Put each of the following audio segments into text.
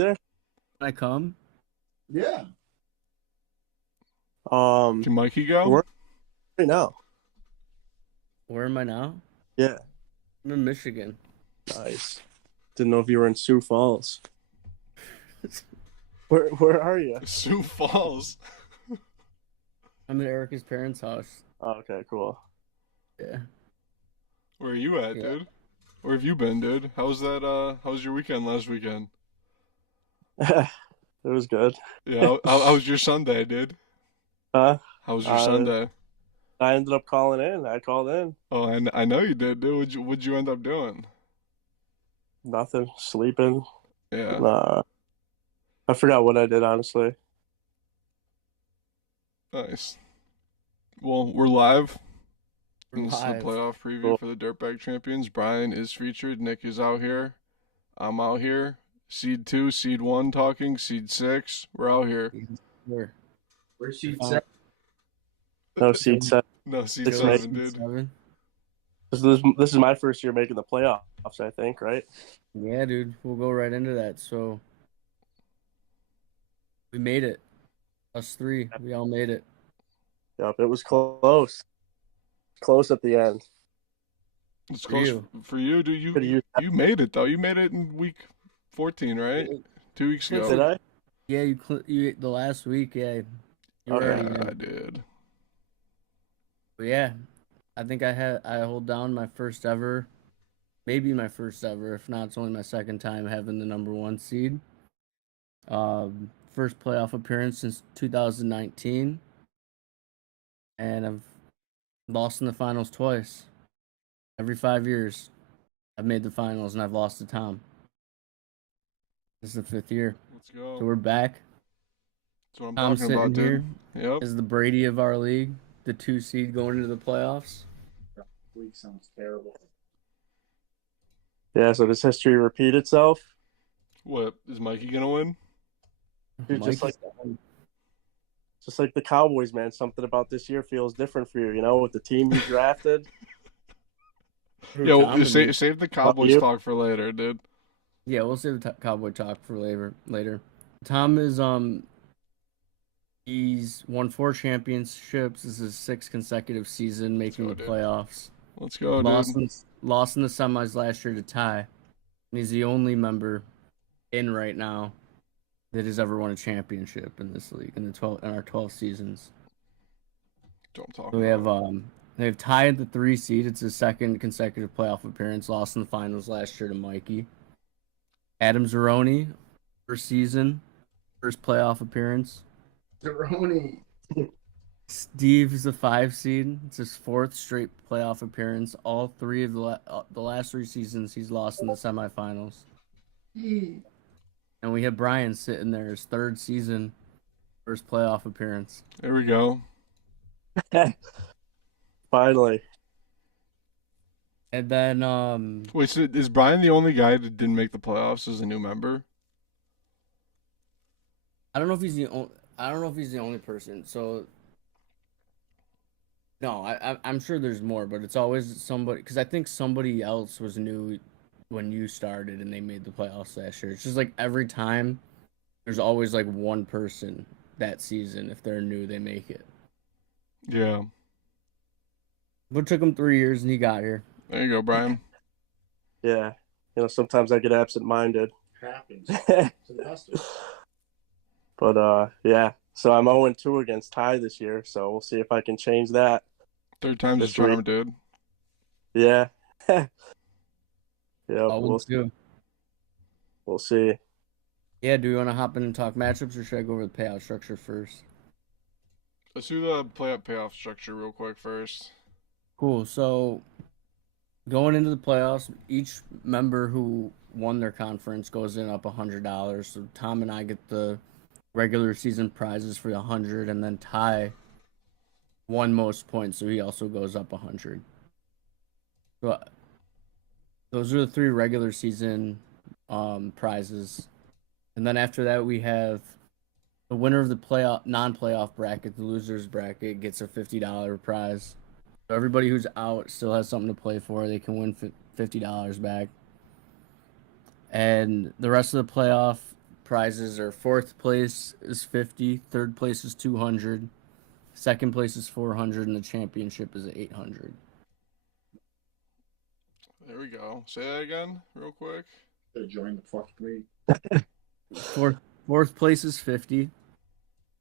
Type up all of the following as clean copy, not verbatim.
there? Can I come? Yeah. Um, Can Mikey go? where right now? Where am I now? Yeah, I'm in Michigan. nice. Didn't know if you were in Sioux Falls. Where are you? Sioux Falls. I'm at Erica's parents' house. Oh, okay, cool. Yeah. Where are you at, Yeah. dude? Where have you been, dude? How's that? How was your weekend last weekend? It was good. Yeah, how was your Sunday, dude? Huh? How was your Uh, Sunday? I ended up calling in. I called in. Oh, I know you did, dude. What'd you end up doing? Nothing. Sleeping. Yeah, I forgot what I did, honestly. nice. Well, we're live. We're And this is the live. playoff preview Cool. for the Dirtbag Champions. Brian is featured. Nick is out here. I'm out here. Seed 2, Seed 1 talking. Seed 6. We're out here. Where? Where's she Fine. set? No seed set. No, Seed It's 7, dude. 7. This is my first year making the playoffs, I think, right? Yeah, dude. We'll go right into that. So we made it. Us three. We all made it. Yep, it was close. Close at the end. It's For close you. for you, dude. Could've used You made it though. You made it in week 14, right? 2 weeks Did ago. Did I? Yeah, you the last week. Yeah, you were Okay. already Yeah, in. I did. But yeah, I think I hold down my first ever, maybe my first ever. If not, it's only my second time having the number 1 seed. First playoff appearance since 2019, and I've lost in the finals twice. Every 5 years, I've made the finals and I've lost to Tom. This is the 5th year, Let's go. so we're back. That's what I'm Tom talking about, sitting here dude. Yep. is the Brady of our league, the 2 seed going into the playoffs. Week sounds terrible. Yeah, so does history repeat itself? What is Mikey gonna win? Dude, just Mikey's like the Cowboys, man. Something about this year feels different for you, with the team you drafted. Who, Yo, Tom or me? save the Cowboys you? talk for later, dude. Yeah, we'll save the Cowboy talk for later. Tom is he's won 4 championships. This is his 6th consecutive season making go, the dude. playoffs. Let's go, Lost dude. lost in the semis last year to Ty. And he's the only member in right now that has ever won a championship in this league in our 12 seasons. That's what I'm So talking we about. have Ty at the 3 seed. It's his 2nd consecutive playoff appearance. Lost in the finals last year to Mikey. Adam Zeroni, first season, first playoff appearance. Cerrone. Steve is the 5 seed. It's his 4th straight playoff appearance. All 3 of the last 3 seasons he's lost in the semifinals. And we have Brian sitting there, his 3rd season, first playoff appearance. There we go. Finally. And then Wait, so is Brian the only guy that didn't make the playoffs as a new member? I don't know if he's the only person. So no, I'm sure there's more, but it's always somebody, because I think somebody else was new when you started and they made the playoffs last year. It's just like every time there's always like one person that season. If they're new, they make it. Yeah. But it took him 3 years and he got here. There you go, Brian. Yeah. Sometimes I get absent-minded. Happens. But, yeah. So I'm 0-2 against Ty this year, so we'll see if I can change that. 3rd time's a This charm, week. dude. Yeah. Yeah, We'll do. We'll see. Yeah, do we want to hop in and talk matchups, or should I go over the payout structure first? Let's do the payoff structure real quick first. Cool. So going into the playoffs, each member who won their conference goes in up $100. So Tom and I get the regular season prizes for $100, and then Ty won most points, so he also goes up $100. So those are the 3 regular season prizes. And then after that, we have the winner of the non-playoff bracket, the losers bracket, gets a $50 prize. So everybody who's out still has something to play for. They can win $50 back. And the rest of the playoff prizes are fourth place is 50, third place is 200, second place is 400, and the championship is 800. There we go. Say that again, real quick. Should have joined the fucking league. Fourth place is 50,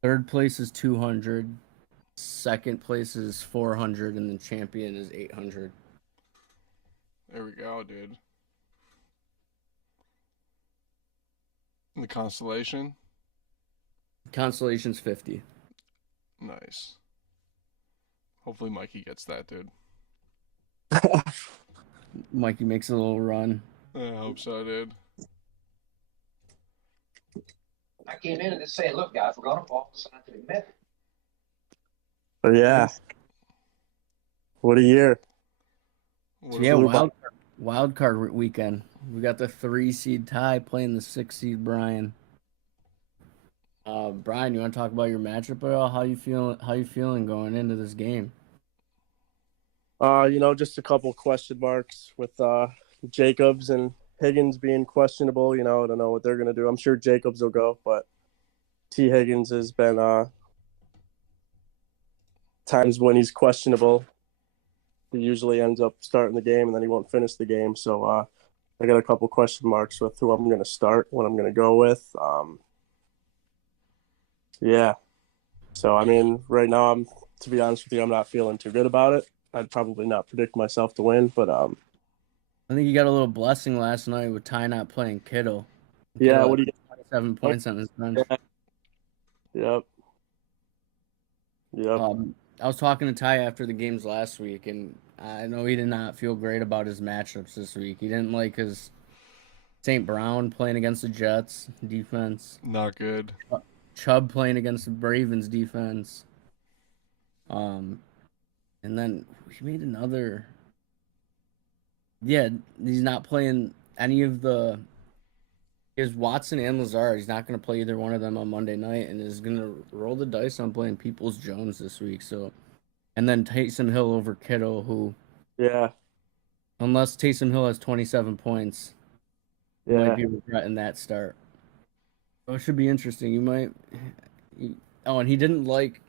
third place is 200, second place is 400, and the champion is 800. There we go, dude. And the constellation? Consolation's 50. Nice. Hopefully Mikey gets that, dude. Mikey makes a little run. I hope so, dude. I came in and just saying, look, guys, we're going to fall. So not to admit it. But yeah, what a year. What Yeah, about- wild card weekend. We got the 3-seed Ty playing the 6-seed Brian. Brian, you want to talk about your matchup at all? How you feeling going into this game? Just a couple question marks with Jacobs and Higgins being questionable. I don't know what they're gonna do. I'm sure Jacobs will go, but T. Higgins has been times when he's questionable, he usually ends up starting the game and then he won't finish the game. So I got a couple question marks with who I'm gonna start, what I'm gonna go with. Yeah. So I mean, right now to be honest with you, I'm not feeling too good about it. I'd probably not predict myself to win, but I think you got a little blessing last night with Ty not playing Kittle. yeah. Kittle What do had you? 7 points on his bench. Yeah. Yep. I was talking to Ty after the games last week, and I know he did not feel great about his matchups this week. He didn't like his St. Brown playing against the Jets defense, Not good. Chubb playing against the Ravens defense. And then he made another. Yeah, he's not playing any of the. Is Watson and Lazard. He's not going to play either one of them on Monday night, and is going to roll the dice on playing Peoples-Jones this week. So, and then Taysom Hill over Kittle, who, Yeah. unless Taysom Hill has 27 points, you Yeah. might be regretting that start. So it should be interesting. And he didn't like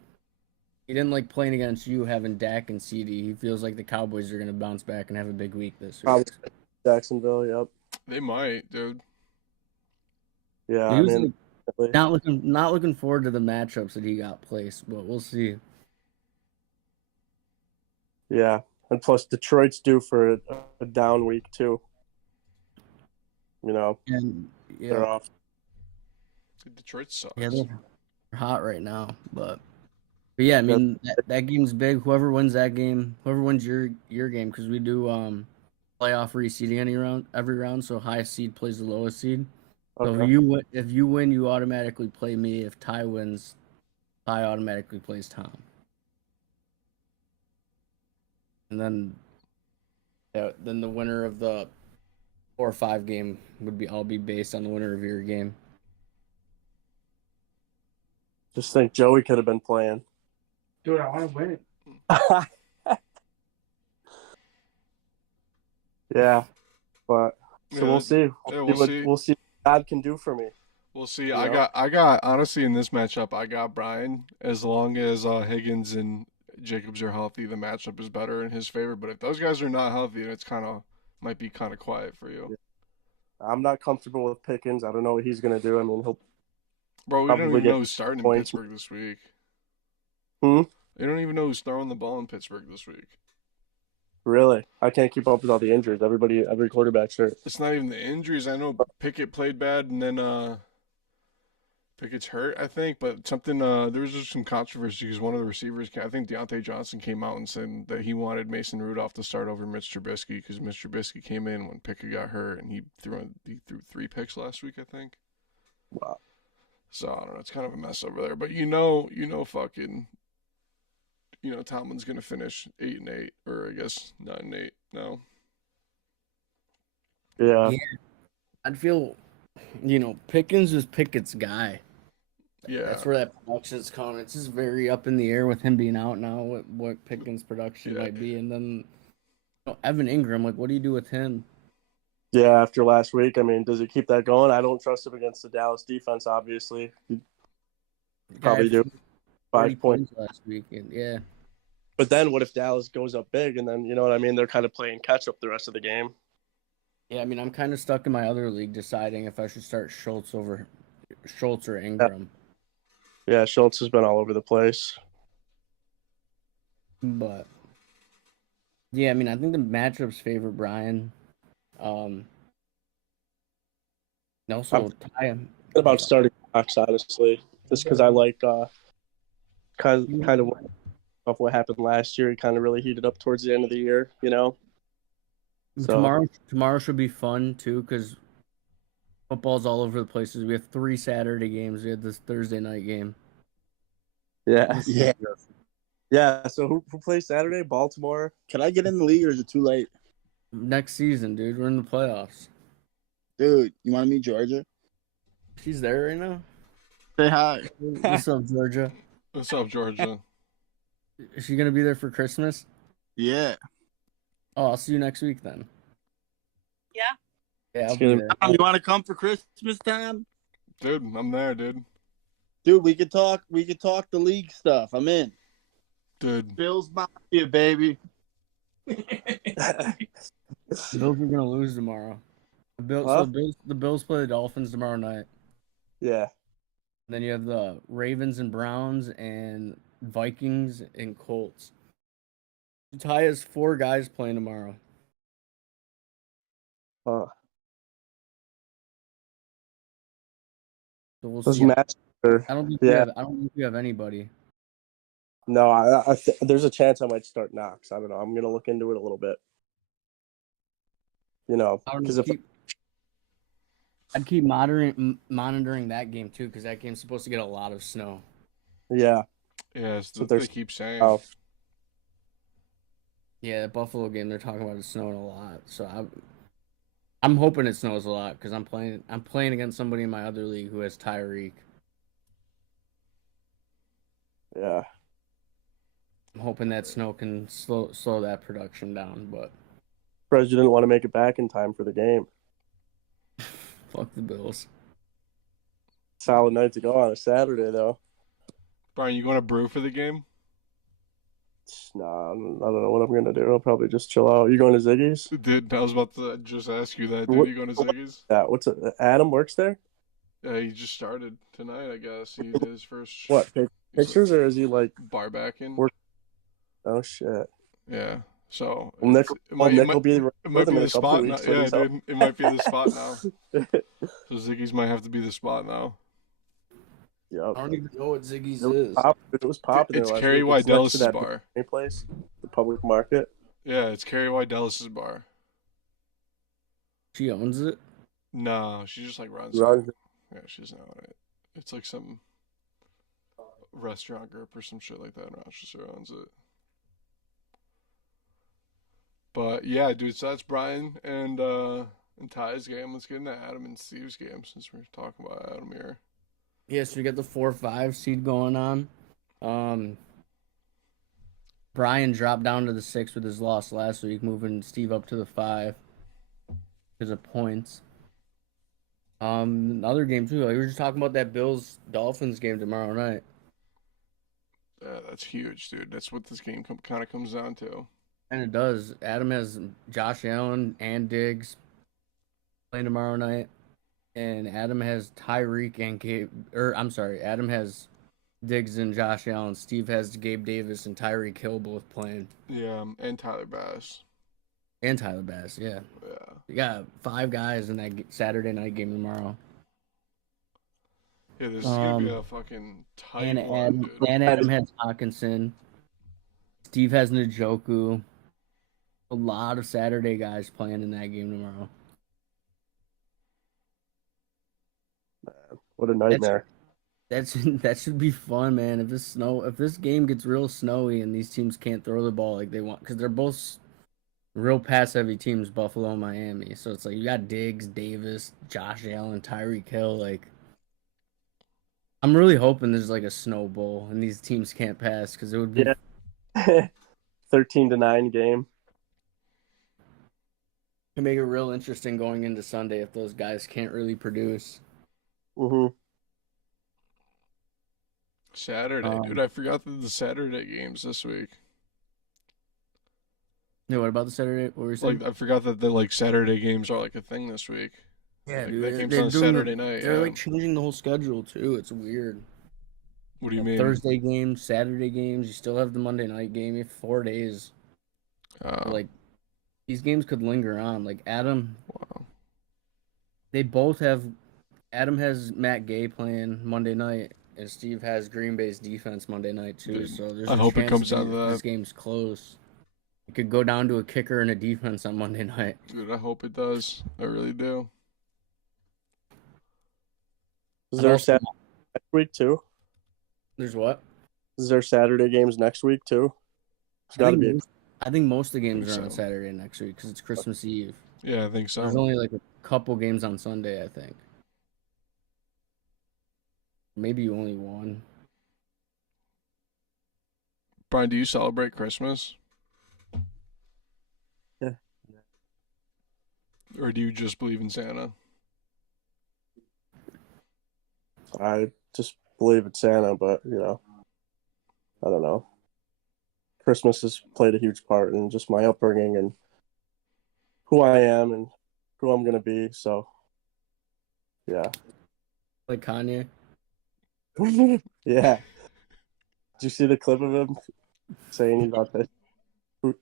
playing against you having Dak and CD. He feels like the Cowboys are going to bounce back and have a big week this week. Probably Jacksonville. Yep. They might, dude. Yeah. He I was mean, not looking forward to the matchups that he got placed, but we'll see. yeah. And plus, Detroit's due for a down week too. And They're off. Detroit sucks. Yeah, they're hot right now, but yeah, I mean that game's big. Whoever wins that game, whoever wins your game, because we do playoff reseeding every round, so highest seed plays the lowest seed. So Okay. if you win, you automatically play me. If Ty wins, Ty automatically plays Tom. And then the winner of the 4 or 5 game would all be based on the winner of your game. Just think Joey could have been playing. Dude, I want to win it. Yeah. But so Yeah, we'll see. yeah, We'll see what God can do for me. We'll see. You I know? got honestly in this matchup, I got Brian. As long as Higgins and Jacobs are healthy, the matchup is better in his favor. But if those guys are not healthy, it's might be kind of quiet for you. I'm not comfortable with Pickens. I don't know what he's gonna do. I mean, he'll Bro, we don't probably even get know who's starting in points. Pittsburgh this week. Hmm? They don't even know who's throwing the ball in Pittsburgh this week. Really. I can't keep up with all the injuries. Every quarterback's hurt. It's not even the injuries. I know Pickett played bad, and then Pickett's hurt, I think. But something there was just some controversy because one of the receivers, I think Deontay Johnson, came out and said that he wanted Mason Rudolph to start over Mitch Trubisky because Mitch Trubisky came in when Pickett got hurt, and he threw 3 picks last week, I think. Wow. So I don't know. It's kind of a mess over there. But Tomlin's gonna finish 8-8, or I guess 9-8 now. Yeah. I'd feel, Pickens is Pickett's guy. Yeah. That's where that production's coming. It's just very up in the air with him being out now. What Pickens' production Yeah. might be, and then Evan Ingram. Like, what do you do with him? Yeah, after last week, I mean, does he keep that going? I don't trust him against the Dallas defense, obviously. He'd probably do 30 5 points. last week, and yeah. But then what if Dallas goes up big and then, you know what I mean? They're kind of playing catch up the rest of the game. Yeah, I mean, I'm kind of stuck in my other league deciding if I should start Schultz or Ingram. Yeah, Schultz has been all over the place. But yeah, I mean, I think the matchups favor Brian. Also, Ty. About starting Cox, honestly, just because I like kind of what happened last year. He kind of really heated up towards the end of the year, you know. So Tomorrow should be fun too because football's all over the places. We have 3 Saturday games. We had this Thursday night game. yeah, Yeah. yeah. So who plays Saturday? Baltimore. Can I get in the league or is it too late? Next season, dude. We're in the playoffs. Dude, you want to meet Georgia? She's there right now. Say hi. What's up, Georgia? What's up, Georgia? Is she gonna be there for Christmas? Yeah. Oh, I'll see you next week then. Yeah. Yeah, I'll be there. You want to come for Christmas time? Dude, I'm there, dude. Dude, we could talk the league stuff. I'm in. Dude. Bills Mafia, baby. The Bills are gonna lose tomorrow. The Bills play the Dolphins tomorrow night. Yeah. Then you have the Ravens and Browns and Vikings and Colts. Ty has 4 guys playing tomorrow. Huh. So we'll Those see. matches are, I don't think you have anybody. no, there's a chance I might start Knox. I don't know. I'm gonna look into it a little bit. You know, because I'd keep monitoring that game too, because that game's supposed to get a lot of snow. yeah, Yeah, that's So what they there's- keep saying. oh, Yeah, that Buffalo game, they're talking about it snowing a lot. So I'm hoping it snows a lot because I'm playing against somebody in my other league who has Tyreek. yeah. I'm hoping that snow can slow that production down, but President didn't want to make it back in time for the game. fuck the Bills. Solid night to go on a Saturday though. Brian, you going to brew for the game? Nah, I don't know what I'm gonna do. I'll probably just chill out. You going to Ziggy's? Dude, I was about to just ask you that. Dude, What- you going to Ziggy's? Yeah. What's it? Adam works there. Yeah, he just started tonight, I guess. He did his first What pictures or is he like? bar backing. Work- Oh shit. Yeah. So Well, Nick it will be. it might be in a the couple spot now. weeks, what Yeah, he's up. dude. It might be the spot now. So Ziggy's might have to be the spot now. Yeah. I don't even know what Ziggy's It was popping. It's last Kerry week. It's next to Widelis' that bar. place, the public market. Yeah, it's Kerry Widelis' bar. She owns it. No, she just like runs Runs it. Yeah, she doesn't own it. It's like some restaurant group or some shit like that. Rochester owns it. But yeah, dude, so that's Brian and Ty's game. Let's get into Adam and Steve's game since we're talking about Adam here. Yeah, so we got the 4-5 seed going on. Brian dropped down to the 6 with his loss last week, moving Steve up to the 5 because of points. Another game too. Like we were just talking about that Bills Dolphins game tomorrow night. That's huge, dude. That's what this game kind of comes down to. And it does. Adam has Josh Allen and Diggs playing tomorrow night. And Adam has Tyreek and Adam has Diggs and Josh Allen. Steve has Gabe Davis and Tyreek Hill both playing. Yeah, and Tyler Bass. And Tyler Bass, yeah. Yeah. You got 5 guys in that Saturday night game tomorrow. Yeah, this is gonna be a fucking tight And one, dude. Adam has Hawkinson. Steve has Njoku. A lot of Saturday guys playing in that game tomorrow. What a nightmare. That should be fun, man. If this game gets real snowy and these teams can't throw the ball like they want, because they're both real pass heavy teams, Buffalo and Miami. So it's like you got Diggs, Davis, Josh Allen, Tyreek Hill. Like, I'm really hoping there's like a snow bowl and these teams can't pass because it would be. Yeah. 13-9 game. Can make it real interesting going into Sunday if those guys can't really produce. Mm-hmm. Saturday, dude. I forgot that the Saturday games this week. Yeah, what about the Saturday? What were you saying? Like, I forgot that the Saturday games are like a thing this week. Yeah, Like, dude. that game's They're on a doing Saturday night. They're Yeah. like changing the whole schedule too. It's weird. What do you mean? Thursday games, Saturday games. You still have the Monday night game. You have 4 days. Like these games could linger on. Like Adam, wow. they both have. Adam has Matt Gay playing Monday night, and Steve has Green Bay's defense Monday night too. Dude, So there's I a hope it chance comes down to this that. game's close. It could go down to a kicker and a defense on Monday night. Dude, I hope it does. I really do. Is And there also- Saturday next week too? There's what? Is there Saturday games next week too? There's got to be. I think most of the games Think are on so. Saturday next week because it's Christmas Eve. Yeah, I think so. There's only like a couple games on Sunday, I think. Maybe only one. Brian, do you celebrate Christmas? Yeah. Or do you just believe in Santa? I just believe it's Santa, but I don't know. Christmas has played a huge part in just my upbringing and who I am and who I'm gonna be. So, yeah, Like Kanye. yeah. Did you see the clip of him saying he's about to?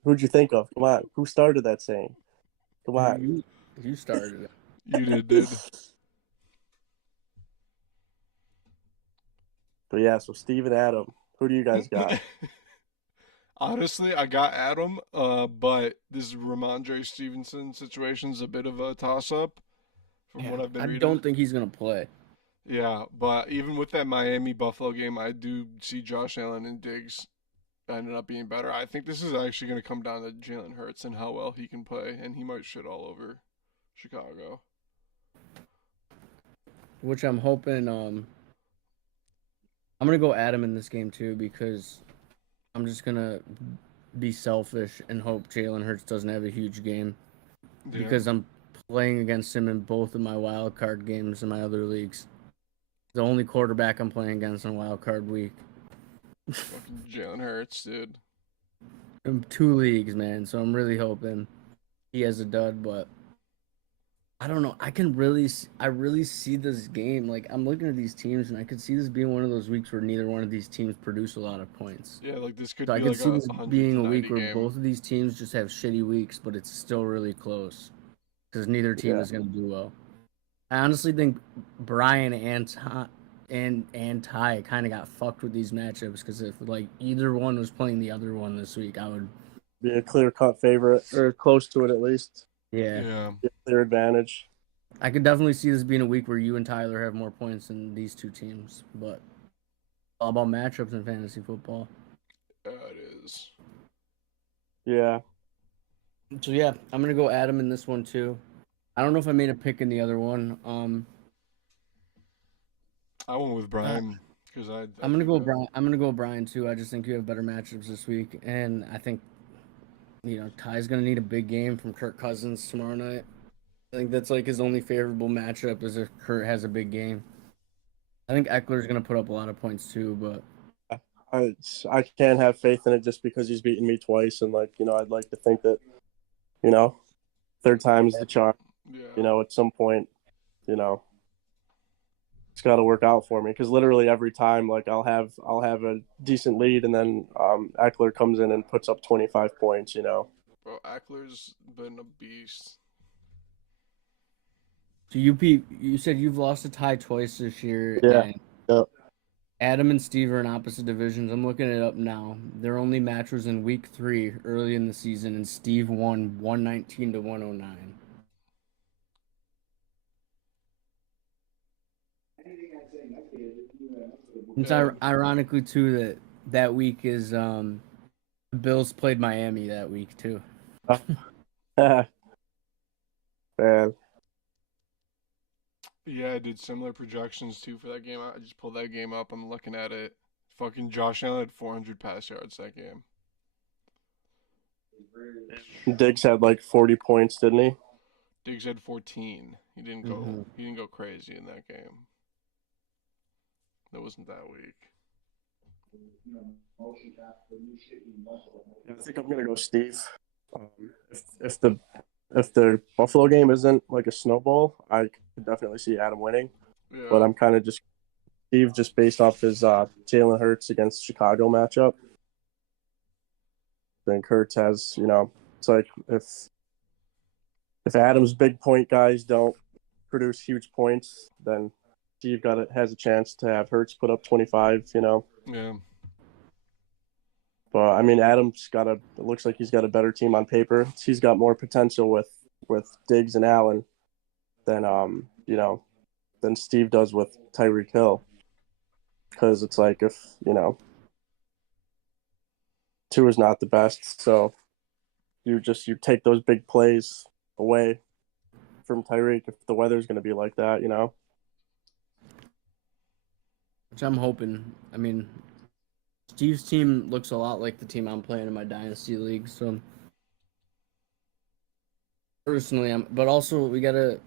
Who'd you think of? Come on, who started that saying? Come on. You started it. You did. But yeah, so Steve and Adam, who do you guys got? Honestly, I got Adam, but this Ramondre Stevenson situation's a bit of a toss-up from what I've been I reading. don't think he's gonna play. Yeah, but even with that Miami Buffalo game, I do see Josh Allen and Diggs ended up being better. I think this is actually going to come down to Jalen Hurts and how well he can play, and he might shit all over Chicago. Which I'm hoping. I'm gonna go Adam in this game too because I'm just gonna be selfish and hope Jalen Hurts doesn't have a huge game Yeah. because I'm playing against him in both of my wild card games in my other leagues. The only quarterback I'm playing against in wild card week. Fucking Jalen Hurts, dude. In 2 leagues, man. So I'm really hoping he has a dud, but I don't know. I really see this game. Like I'm looking at these teams, and I could see this being one of those weeks where neither one of these teams produce a lot of points. Yeah, like this could So I be could like see a this 100 being to a 90 week where game. both of these teams just have shitty weeks, but it's still really close because neither team Yeah. is going to do well. I honestly think Brian and Ty kind of got fucked with these matchups because if like either one was playing the other one this week, I would. Be a clear-cut favorite, or close to it at least. Yeah. Be a clear advantage. I could definitely see this being a week where you and Tyler have more points than these two teams, but all about matchups in fantasy football. Yeah, it is. Yeah. So yeah, I'm gonna go Adam in this one too. I don't know if I made a pick in the other one. I went with Brian because I'm gonna go Brian. I'm gonna go Brian too. I just think you have better matchups this week, and I think Ty's gonna need a big game from Kirk Cousins tomorrow night. I think that's like his only favorable matchup is if Kurt has a big game. I think Eckler's gonna put up a lot of points too, but I can't have faith in it just because he's beaten me twice, and I'd like to think that third time's the charm. Yeah. At some point, it's got to work out for me because literally every time, like I'll have a decent lead, and then Eckler comes in and puts up 25 points. Bro, Eckler's been a beast. so you said you've lost to Ty twice this year. Yeah. And Yep. Adam and Steve are in opposite divisions. I'm looking it up now. Their only match was in week 3 early in the season, and Steve won 119 to 109. It's ironically too that week is the Bills played Miami that week too. Man. Yeah, I did similar projections too for that game. I just pulled that game up. I'm looking at it. Fucking Josh Allen had 400 pass yards that game. Diggs had like 40 points, didn't he? Diggs had 14. He didn't go. Mhm. He didn't go crazy in that game. That wasn't that week. I think I'm gonna go Steve. If the Buffalo game isn't like a snowball, I could definitely see Adam winning. Yeah. But I'm kind of just Steve just based off his Jalen Hurts against Chicago matchup. I think Hurts has, it's like if Adam's big point guys don't produce huge points, then Steve has a chance to have Hurts put up 25. Yeah. But I mean, it looks like he's got a better team on paper. He's got more potential with Diggs and Allen than than Steve does with Tyreek Hill. Because it's like if Tua is not the best, so you take those big plays away from Tyreek if the weather's going to be like that. Which I'm hoping. I mean, Steve's team looks a lot like the team I'm playing in my Dynasty League, so personally, but also we gotta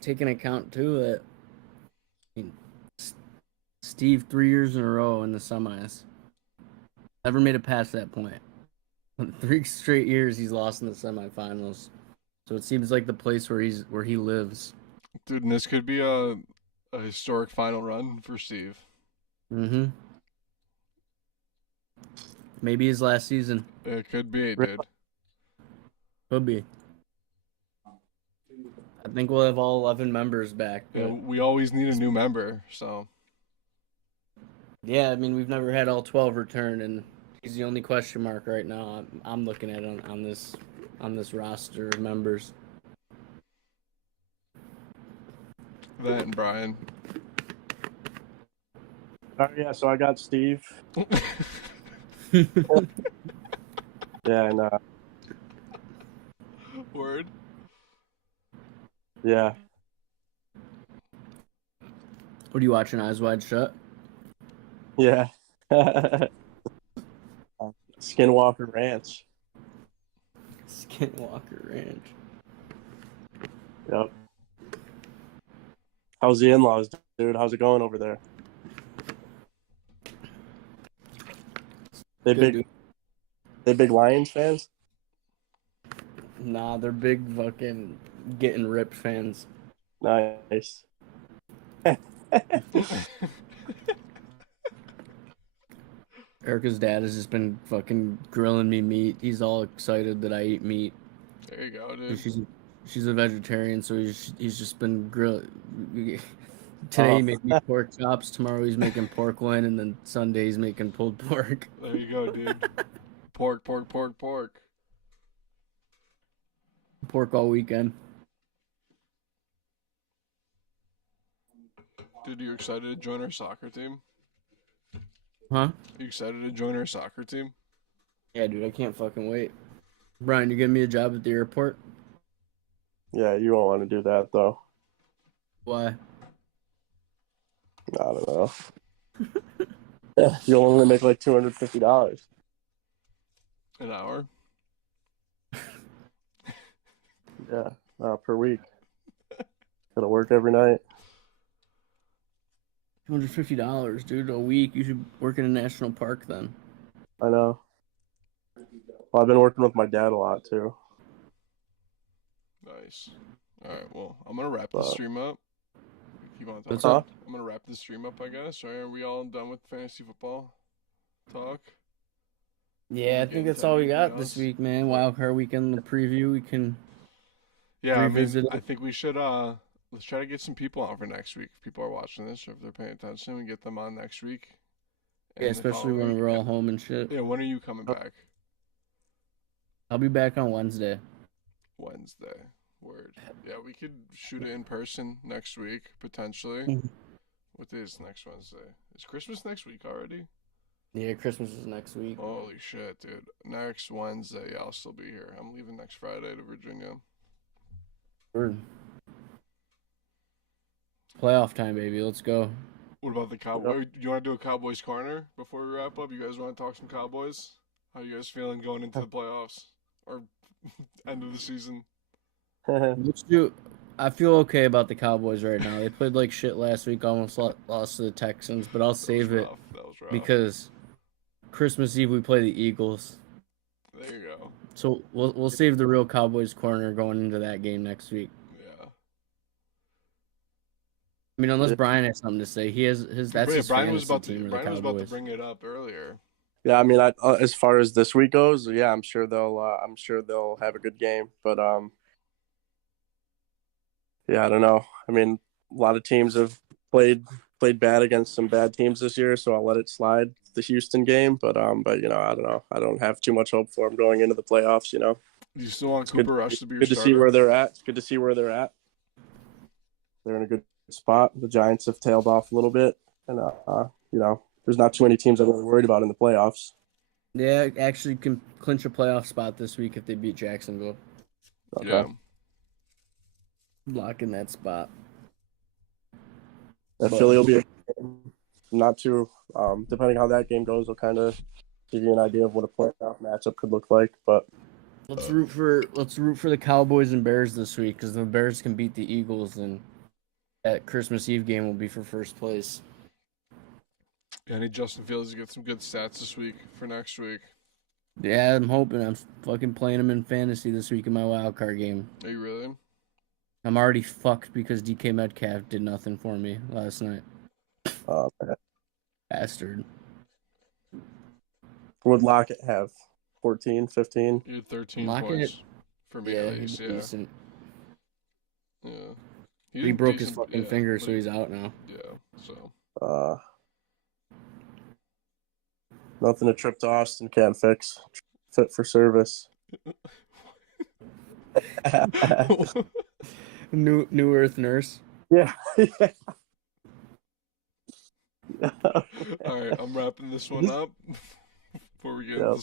take into account too that Steve 3 years in a row in the semis never made it past that point. 3 straight years he's lost in the semifinals, so it seems like the place where he lives. Dude, and this could be a historic final run for Steve. Mm-hmm. Maybe his last season. It could be, dude. Could be. I think we'll have all 11 members back. Yeah, But we always need a new member, so. yeah, I mean, we've never had all 12 return, and he's the only question mark right now. I'm looking at on this roster of members. Oh yeah, so I got Steve. Yeah, and Word. yeah. What are you watching? Eyes Wide Shut? Yeah. Skinwalker Ranch. Skinwalker Ranch. Yep. How's the in-laws, dude? How's it going over there? Good, They big Lions fans? Nah, they're big fucking getting ripped fans. Nice. Erica's dad has just been fucking grilling me meat. He's all excited that I eat meat. There you go, dude. She's a vegetarian, so he's just been grilling. Today he made me pork chops. Tomorrow he's making pork loin, and then Sunday he's making pulled pork. There you go, dude. Pork. Pork all weekend. Dude, are you excited to join our soccer team? Huh? You excited to join our soccer team? Yeah, dude, I can't fucking wait. Brian, you getting me a job at the airport? Yeah, you won't want to do that though. Why? I don't know. Yeah, you'll only make like $250 An hour? Yeah, per week. Gotta work every night. $250, dude, a week. You should work in a national park then. I know. Well, I've been working with my dad a lot too. Nice. Alright, well, I'm gonna wrap this stream up. Keep on What's talking. up? I'm gonna wrap this stream up, I guess. Right? Are we all done with fantasy football talk? Yeah, I think that's all we got this week, man. Wildcard weekend, the preview. We can revisit I think we should let's try to get some people on for next week. If people are watching this or if they're paying attention, we get them on next week. Yeah, especially when we're all home and shit. Yeah, when are you coming back? I'll be back on Wednesday. Wednesday. Word. Yeah, we could shoot it in person next week, potentially. What day is next Wednesday? Is Christmas next week already? Yeah, Christmas is next week. Holy shit, dude. Next Wednesday, yeah, I'll still be here. I'm leaving next Friday to Virginia. Word. Playoff time, baby. Let's go. What about the Cowboys? You want to do a Cowboys corner before we wrap up? You guys want to talk some Cowboys? How you guys feeling going into the playoffs or end of the season? Let's do. I feel okay about the Cowboys right now. They played like shit last week, almost lost to the Texans, but I'll save it That was rough. because Christmas Eve we play the Eagles. There you go. So we'll save the real Cowboys corner going into that game next week. Yeah. I mean, unless Brian has something to say, he has his. That's his Brian was fantasy about team. to. Or the Brian was about to Cowboys. bring it up earlier. Yeah, I mean, as far as this week goes, yeah, I'm sure they'll have a good game, but yeah, I don't know. I mean, a lot of teams have played bad against some bad teams this year, so I'll let it slide. The Houston game, but you know, I don't know. I don't have too much hope for them going into the playoffs. You know, You still want It's Cooper Rush to be your good to starter? see where they're at. It's good to see where they're at. They're in a good spot. The Giants have tailed off a little bit, and you know, there's not too many teams I'm really worried about in the playoffs. Yeah, actually can clinch a playoff spot this week if they beat Jacksonville. Okay. Yeah. Lock in that spot. That Philly will be not too. Depending how that game goes, will kind of give you an idea of what a playoff matchup could look like. But Let's root for the Cowboys and Bears this week because the Bears can beat the Eagles, and that Christmas Eve game will be for first place. I need Justin Fields to get some good stats this week for next week. Yeah, I'm hoping. I'm fucking playing him in fantasy this week in my wild card game. Are you really? I'm already fucked because DK Metcalf did nothing for me last night. Bastard. would Lockett have 14, 15? You had 13 Lockett- points for me at he's least. Yeah. decent. Yeah. He did broke his decent, fucking yeah, finger, but so he's out now. Yeah. So. Nothing a trip to Austin can't fix. Fit for service. New Earth nurse. Yeah. All right, I'm wrapping this one up before we get into some.